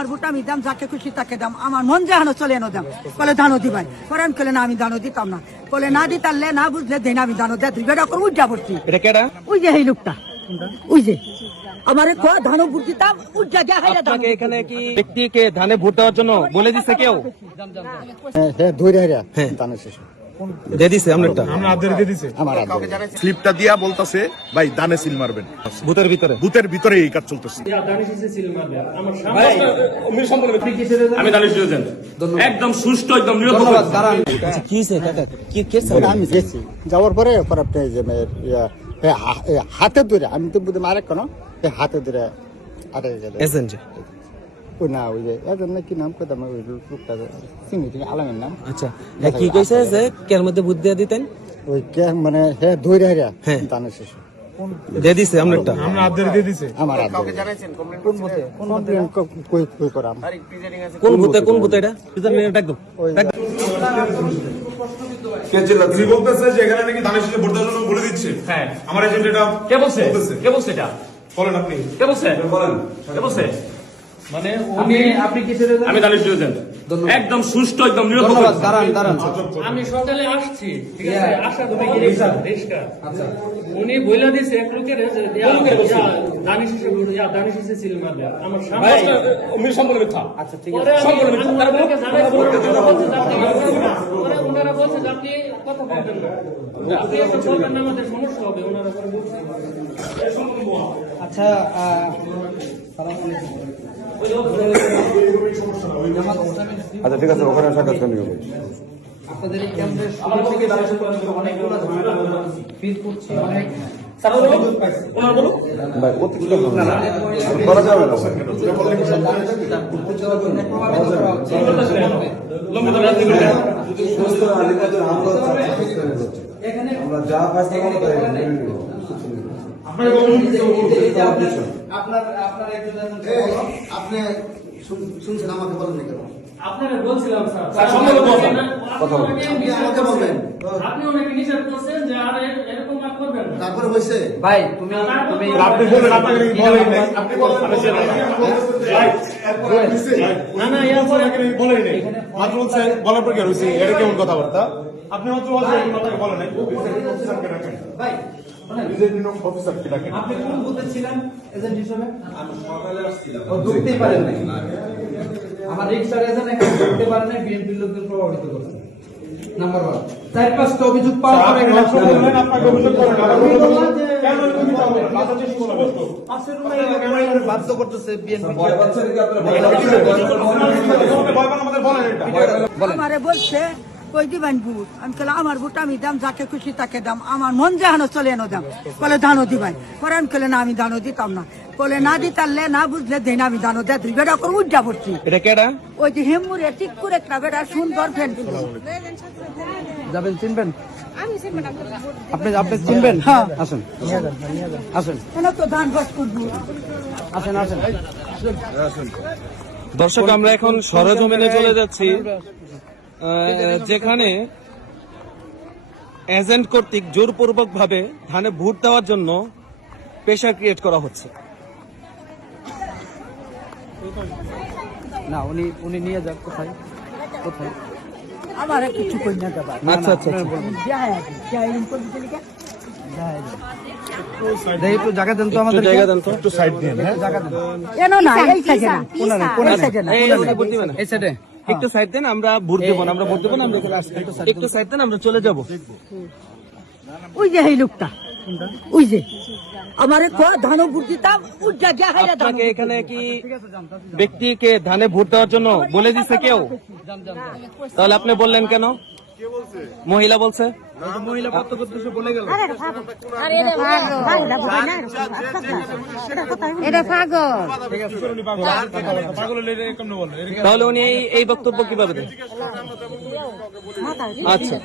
আমার ভোট আমি দাম, যাকে খুশি তাকে দাম, আমার মন যেহানো চলে এনো দাম। বলে ধানও দিবাই, পরে আমি কলে না আমি ধানও দিতাম না, বলে না দিতারলে না বুঝলে দেন আমি ধানও দেয় বেটা করে উজ্জা পড়ছি। ওই যে এই লোকটা, ওই যে আমারে ধানও ভোট দিতাম উজ্জা দেয়া হয়। আপনাকে এখানে কি ব্যক্তিকে ধানে ভোট দেওয়ার জন্য বলে দিছে কেউ? স্লিপটা দিয়া বলতেছে ভাই ধানে সিল মারবেন, বুথের ভিতরে এই কাজ চলতেছে। আমি দানিশ এজেন্ট, একদম সুষ্ঠু, একদম নিরপেক্ষ। আমি গেছি যাওয়ার পরে হাতে ধরে, আমি তো বুঝলাম আরেক কোনো হাতে ধরে না, ওই যে এজন কি নাম করতাম, ওই লোকটা চিনি আলামের নাম। আচ্ছা, কি কইছে যে কের মধ্যে বুদ্ধি দিয়ে দিতেন? ওই কে মানে হ্যাঁ ধরে হারিয়া দানের শেষ দিয়ে দিছে আপনারটা, আমার কোন ভূতে এটা ডাক দাও। তুমি বলতেছে যে এখানে নাকি ধানের শীষে ভোট দেওয়ার জন্য বলে দিচ্ছে। হ্যাঁ, আমার এজেন্ট এটা কে বলছে? কে বলছে এটা? বলেন আপনি, কে বলছে? বলেন কে বলছে? মানে আপনি কিসের এজেন্ট? আমি দানিশ এজেন্ট, একদম সুষ্ঠু, একদম নিরপেক্ষ। আমি সকালে আসছি, ঠিক আছে, আসা তুমি রিস্কা। আচ্ছা, উনি বইলা দিছে এক লোকের দানিশ এসে সিল মারবে আমার সামনে। সম্পূর্ণ মিথ্যা। আচ্ছা ঠিক আছে, সম্পূর্ণ মিথ্যা। ওনারা বলছে যে আপনি কথা বলবেন না, আপনি একটা বলবেন না, আমাদের সমস্যা হবে। ওনারা করে বলছে। আচ্ছা, আচ্ছা ঠিক আছে, ওখানে সাক্ষাৎ করে নিব। আপনাদের এই কেন্দ্রে অনেকগুলো ফিল করছি, অনেক ভাই অতিরিক্ত করা যাবে না। আমরা যা ফাইসলা করব আপনি শুনছেন আমাকে বলেন না কেন? আপনারা বলছিলাম স্যার, কথা বলেন, আমাকে বলবেন, আপনি ওনাকে নিষেধ করছেন যে আর এরকম আর করবেন না। তারপরে হয়েছে ভাই তুমি আপনি বলেন, আপনাকে বলেন নাই, আপনি বলেন না না ইয়ার পরে বলেন নাই, মাত্র বলছেন বলার পর কি হইছে? এটা কেমন কথাবার্তা? আপনি মাত্র বলছেন আপনাকে বলেন নাই, অফিসারকে রাখেন ভাই অফিসারকে রাখেন। আপনি কোন বুথে ছিলেন এজেন্ট হিসেবে? আমি সকালে আসছিলাম। ও ঢুকতেই পারেন নাই। আমার রিক্সার এজেন্ট এখানে ঢুকতে পারেন নাই, বিএনপির লোকদের প্রভাবিত করছে। নাম্বার 1, 4-5টা অভিযোগ পাওয়ার পরে আপনাকে অভিযোগ করেন না, কেন তুমি চাও না? বাধা চেষ্টা করো, পাশের রুমে বাধ্য করতেছে বিএনপি। ভয় পাচ্ছেন কি আপনারা? ভয় পান আমাদের বলেন এটা। আমারে বলছে কই দিবেন ভোট, আমি কলে আমার ভোট আমি দাম, যাকে খুশি তাকে দাম, আমার মন যেহানো চলে এনো দাম। বলে ধানও দিবাই, পরে আমি কলে না আমি ধানও দিতাম না, বলে না দিতারলে না বুঝলে দেন আমি ধানও দেয় বেটা করে উজ্জা পড়ছি। এটা কেডা? ওই যে হেমুরে ঠিক করে একটা বেটা সুন্দর ফ্যান যাবেন, চিনবেন? আপনি চিনবেন? হ্যাঁ আসেন আসেন কেন তো ধান গাছ করবো। আসেন আসেন। দর্শক, আমরা এখন সরেজমিনে চলে যাচ্ছি, যেখানে এজেন্ট কর্তৃক জোরপূর্বক ভাবে ধানে ভোট দেওয়ার জন্য প্রেশার ক্রিয়েট করা হচ্ছে। না উনি নিয়ে যান কোথায় কোথায়? আমার কিছু কই না দেবা। আচ্ছা আচ্ছা, একটু জায়গা দেন তো, আমাদের জায়গা দেন তো, একটু সাইড দিয়ে হ্যাঁ, জায়গা দেন। কেন না এই সাইডে না, কোন সাইডে না, ভোট দিবে না, এই সাইডে একটু সাইড দেন, আমরা ভোট দেবো না, আমরা ভোট দেবো না, আমরা এখানে আসছি। একটু সাইড দেন, আমরা চলে যাব। ওই যে এই লোকটা, ওই যে আমারে ধানও ভোট দিতাম উজ্জা দেয়া হয়। আপনাকে এখানে কি ব্যক্তিকে ধানে ভোট দেওয়ার জন্য বলে দিছে কেউ? তাহলে আপনি বললেন কেন? মহিলা বলছে, মহিলা পত্র করতেছে বলে গেল। এটা পাগল। তাহলে উনি এই বক্তব্য কিভাবে দেন? আচ্ছা,